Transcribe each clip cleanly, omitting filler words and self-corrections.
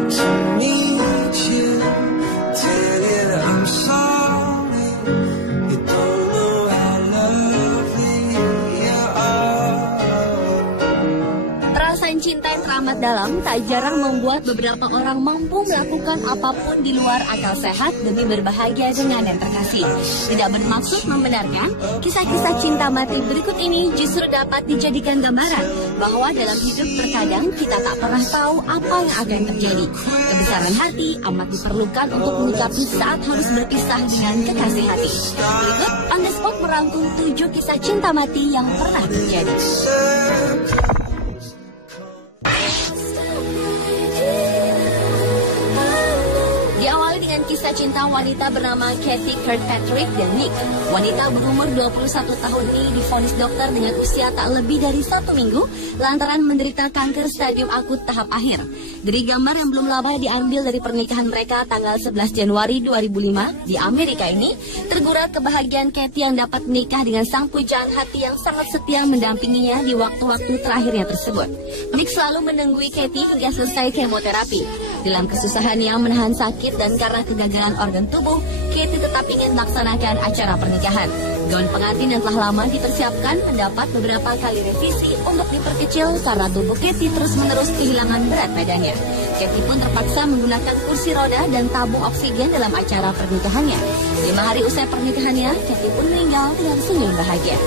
up to meet you. Tell you that I'm sorry. You don't know how lovely you are. Perasaan cinta yang teramat dalam tak jarang membuat beberapa orang mampu melakukan apapun di luar akal sehat demi berbahagia dengan yang terkasih. Tidak bermaksud membenarkan, kisah-kisah cinta mati berikut ini justru dapat dijadikan gambaran bahwa dalam hidup terkadang kita tak pernah tahu apa yang akan terjadi. Kebesaran hati amat diperlukan untuk menyikapi saat harus berpisah dengan kekasih hati. Berikut On The Spot merangkum 7 kisah cinta mati yang pernah terjadi. Diawali dengan kisah cinta wanita bernama Kathy Kirkpatrick dan Nick. Wanita berumur 21 tahun ini divonis dokter dengan usia tak lebih dari 1 minggu lantaran menderita kanker stadium akut tahap akhir. Dari gambar yang belum lama diambil dari pernikahan mereka tanggal 11 Januari 2005 di Amerika ini, tergurat kebahagiaan Kathy yang dapat menikah dengan sang pujaan hati yang sangat setia mendampinginya di waktu-waktu terakhirnya tersebut. Nick selalu menunggui Kathy hingga selesai kemoterapi. Dalam kesusahannya menahan sakit dan karena kegagalan organ tubuh, Kathy tetap ingin melaksanakan acara pernikahan. Gaun pengantin yang telah lama dipersiapkan mendapat beberapa kali revisi untuk diperkecil karena tubuh Kathy terus-menerus kehilangan berat badannya. Kathy pun terpaksa menggunakan kursi roda dan tabung oksigen dalam acara pernikahannya. 5 hari usai pernikahannya, Kathy pun meninggal dengan senyum bahagia.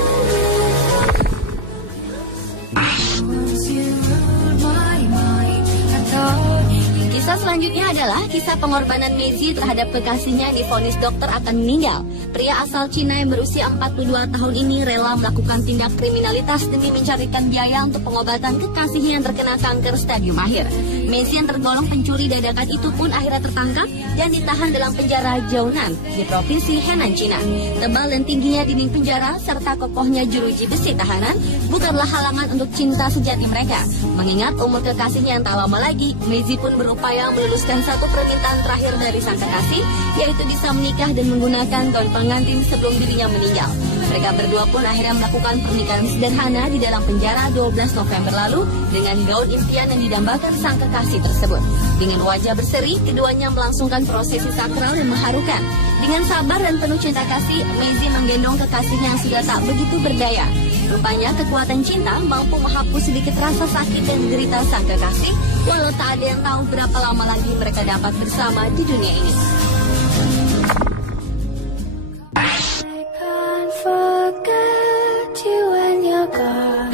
Kisah selanjutnya adalah kisah pengorbanan Maisie terhadap kekasihnya yang divonis dokter akan meninggal. Pria asal Cina yang berusia 42 tahun ini rela melakukan tindak kriminalitas demi mencarikan biaya untuk pengobatan kekasihnya yang terkena kanker stadium akhir. Maisie yang tergolong pencuri dadakan itu pun akhirnya tertangkap dan ditahan dalam penjara Jiaonan di provinsi Henan, Cina. Tebal dan tingginya dinding penjara serta kokohnya jeruji besi tahanan bukanlah halangan untuk cinta sejati mereka. Mengingat umur kekasihnya yang tak lama lagi, Maisie pun berupaya meluluskan satu permintaan terakhir dari sang kekasih, yaitu bisa menikah dan menggunakan gaun pengantin sebelum dirinya meninggal. Mereka berdua pun akhirnya melakukan pernikahan sederhana di dalam penjara 12 November lalu dengan gaun impian yang didambakan sang kekasih tersebut. Dengan wajah berseri, keduanya melangsungkan prosesi sakral yang mengharukan. Dengan sabar dan penuh cinta kasih, Maisie menggendong kekasihnya yang sudah tak begitu berdaya. Rupanya kekuatan cinta mampu menghapus sedikit rasa sakit dan derita sang kekasih, walau tak ada yang tahu berapa lama lagi mereka dapat bersama di dunia ini.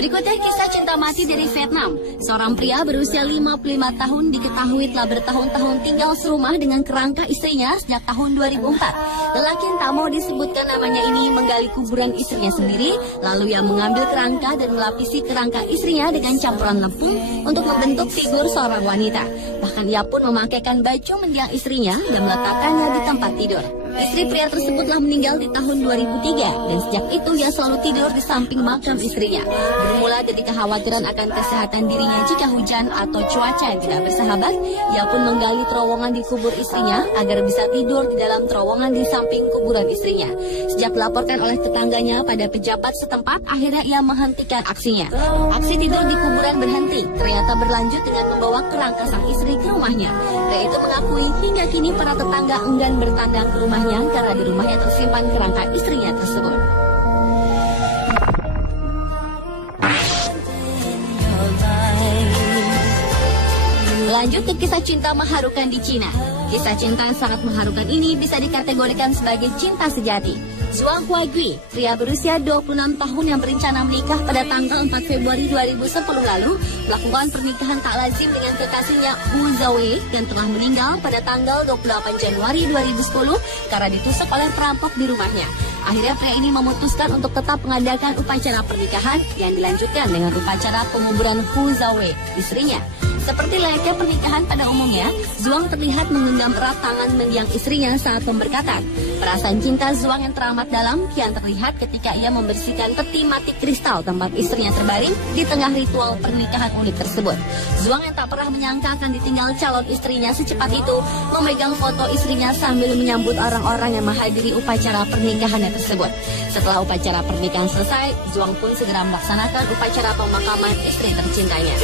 Berikutnya kisah cinta mati dari Vietnam. Seorang pria berusia 55 tahun diketahui telah bertahun-tahun tinggal serumah dengan kerangka istrinya sejak tahun 2004. Lelaki yang tak mau disebutkan namanya ini menggali kuburan istrinya sendiri, lalu ia mengambil kerangka dan melapisi kerangka istrinya dengan campuran lempung untuk membentuk figur seorang wanita. Bahkan ia pun memakaikan baju mendiang istrinya dan meletakkannya di tempat tidur. Istri pria tersebut telah meninggal di tahun 2003 dan sejak itu ia selalu tidur di samping makam istrinya. Bermula dari kekhawatiran akan kesehatan dirinya jika hujan atau cuaca yang tidak bersahabat, ia pun menggali terowongan di kubur istrinya agar bisa tidur di dalam terowongan di samping kuburan istrinya. Sejak dilaporkan oleh tetangganya pada pejabat setempat, akhirnya ia menghentikan aksinya. Aksi tidur di kuburan berhenti, ternyata berlanjut dengan membawa kerangka sang istri ke rumahnya. Pria itu mengakui hingga kini para tetangga enggan bertandang ke rumahnya karena di rumahnya tersimpan kerangka istrinya tersebut. Lanjut ke kisah cinta mengharukan di Cina. Kisah cinta yang sangat mengharukan ini bisa dikategorikan sebagai cinta sejati. Zhuang Huagui, pria berusia 26 tahun yang berencana menikah pada tanggal 4 Februari 2010 lalu, melakukan pernikahan tak lazim dengan kekasihnya Wu Zhaowei dan telah meninggal pada tanggal 28 Januari 2010 karena ditusuk oleh perampok di rumahnya. Akhirnya pria ini memutuskan untuk tetap mengadakan upacara pernikahan yang dilanjutkan dengan upacara penguburan Wu Zhaowei, istrinya. Seperti layaknya pernikahan pada umumnya, Zhuang terlihat menggenggam erat tangan mendiang istrinya saat pemberkatan. Perasaan cinta Zhuang yang teramat dalam kian terlihat ketika ia membersihkan peti mati kristal tempat istrinya terbaring di tengah ritual pernikahan unik tersebut. Zhuang yang tak pernah menyangka akan ditinggal calon istrinya secepat itu, memegang foto istrinya sambil menyambut orang-orang yang menghadiri upacara pernikahannya tersebut. Setelah upacara pernikahan selesai, Zhuang pun segera melaksanakan upacara pemakaman istri tercintanya.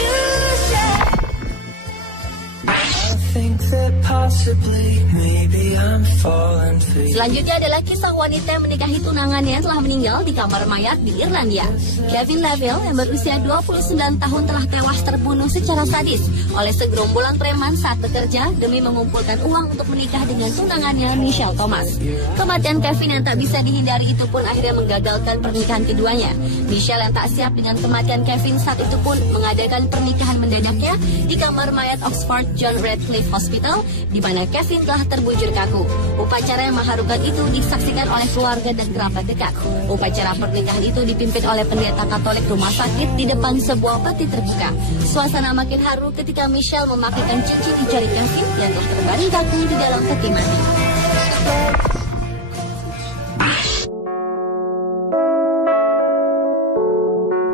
think that possibly maybe I'm falling for you. Selanjutnya adalah kisah wanita yang menikahi tunangannya telah meninggal di kamar mayat di Irlandia. Kevin Lavelle yang berusia 29 tahun telah tewas terbunuh secara sadis oleh segerombolan preman saat bekerja demi mengumpulkan uang untuk menikah dengan tunangannya Michelle Thomas. Kematian Kevin yang tak bisa dihindari itu pun akhirnya menggagalkan pernikahan keduanya. Michelle yang tak siap dengan kematian Kevin saat itu pun mengadakan pernikahan mendadaknya di kamar mayat Oxford John Radcliffe Hospital, di mana Kevin telah terbujur kaku. Upacara yang mengharukan itu disaksikan oleh keluarga dan kerabat dekat. Upacara pernikahan itu dipimpin oleh pendeta Katolik rumah sakit di depan sebuah peti terbuka. Suasana makin haru ketika Michelle memakaikan cincin di jari Kevin yang telah terbaring kaku di dalam peti mati.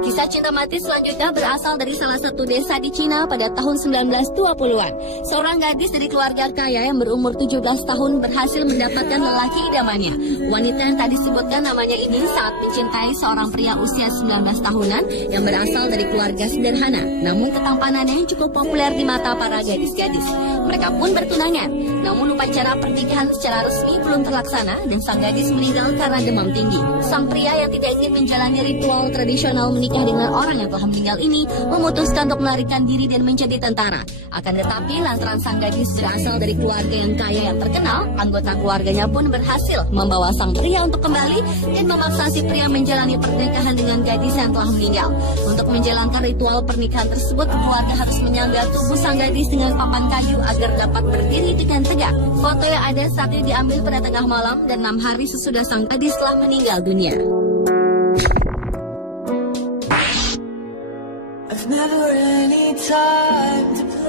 Kisah cinta mati selanjutnya berasal dari salah satu desa di Cina pada tahun 1920-an. Seorang gadis dari keluarga kaya yang berumur 17 tahun berhasil mendapatkan lelaki idamannya. Wanita yang tak disebutkan namanya ini sangat mencintai seorang pria usia 19 tahunan yang berasal dari keluarga sederhana, namun ketampanannya yang cukup populer di mata para gadis-gadis. Mereka pun bertunangan, namun upacara pernikahan secara resmi belum terlaksana dan sang gadis meninggal karena demam tinggi. Sang pria yang tidak ingin menjalani ritual tradisional menikah dengan orang yang telah meninggal ini memutuskan untuk melarikan diri dan menjadi tentara. Akan tetapi lantaran sang gadis berasal dari keluarga yang kaya yang terkenal, anggota keluarganya pun berhasil membawa sang pria untuk kembali dan memaksa si pria menjalani pernikahan dengan gadis yang telah meninggal. Untuk menjalankan ritual pernikahan tersebut, keluarga harus menyangga tubuh sang gadis dengan papan kayu agar dapat berdiri dengan tegak. Foto yang ada saat ini diambil pada tengah malam dan 6 hari sesudah sang gadis telah meninggal dunia.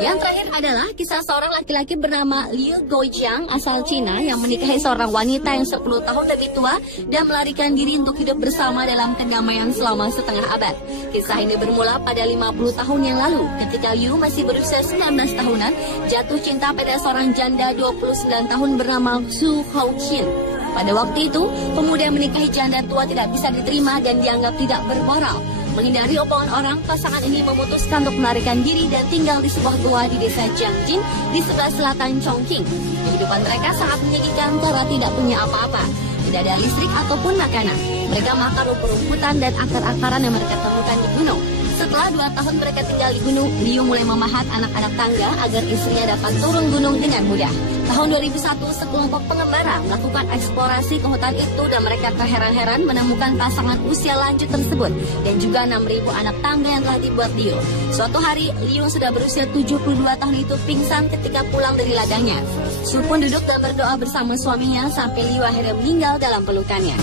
Yang terakhir adalah kisah seorang laki-laki bernama Liu Guojiang asal Cina yang menikahi seorang wanita yang 10 tahun lebih tua dan melarikan diri untuk hidup bersama dalam kedamaian selama setengah abad. Kisah ini bermula pada 50 tahun yang lalu ketika Liu masih berusia 19 tahunan jatuh cinta pada seorang janda 29 tahun bernama Xu Haoqin. Pada waktu itu, pemuda yang menikahi janda tua tidak bisa diterima dan dianggap tidak bermoral. Menghindari omongan orang, pasangan ini memutuskan untuk melarikan diri dan tinggal di sebuah gua di desa Jiangjin di sebelah selatan Chongqing. Kehidupan mereka sangat menyedihkan karena tidak punya apa-apa. Tidak ada listrik ataupun makanan. Mereka makan rumput-rumputan dan akar-akaran yang mereka temukan di gunung. Setelah 2 tahun mereka tinggal di gunung, Liu mulai memahat anak-anak tangga agar istrinya dapat turun gunung dengan mudah. Tahun 2001, sekelompok pengembara melakukan eksplorasi ke hutan itu dan mereka terheran-heran menemukan pasangan usia lanjut tersebut dan juga 6.000 anak tangga yang telah dibuat Liu. Suatu hari, Liu sudah berusia 72 tahun itu pingsan ketika pulang dari ladangnya. Su pun duduk dan berdoa bersama suaminya sampai Liu akhirnya meninggal dalam pelukannya.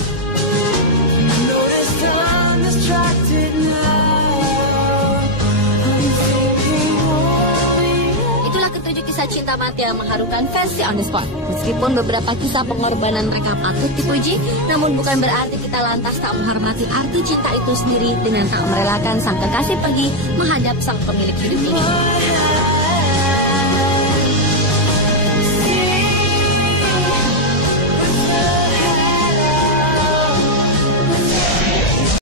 Ketujuh kisah cinta mati yang mengharukan versi on the spot. Meskipun beberapa kisah pengorbanan mereka patut dipuji, namun bukan berarti kita lantas tak menghormati arti cinta itu sendiri dengan tak merelakan sang kekasih pergi menghadap sang pemilik hidup ini.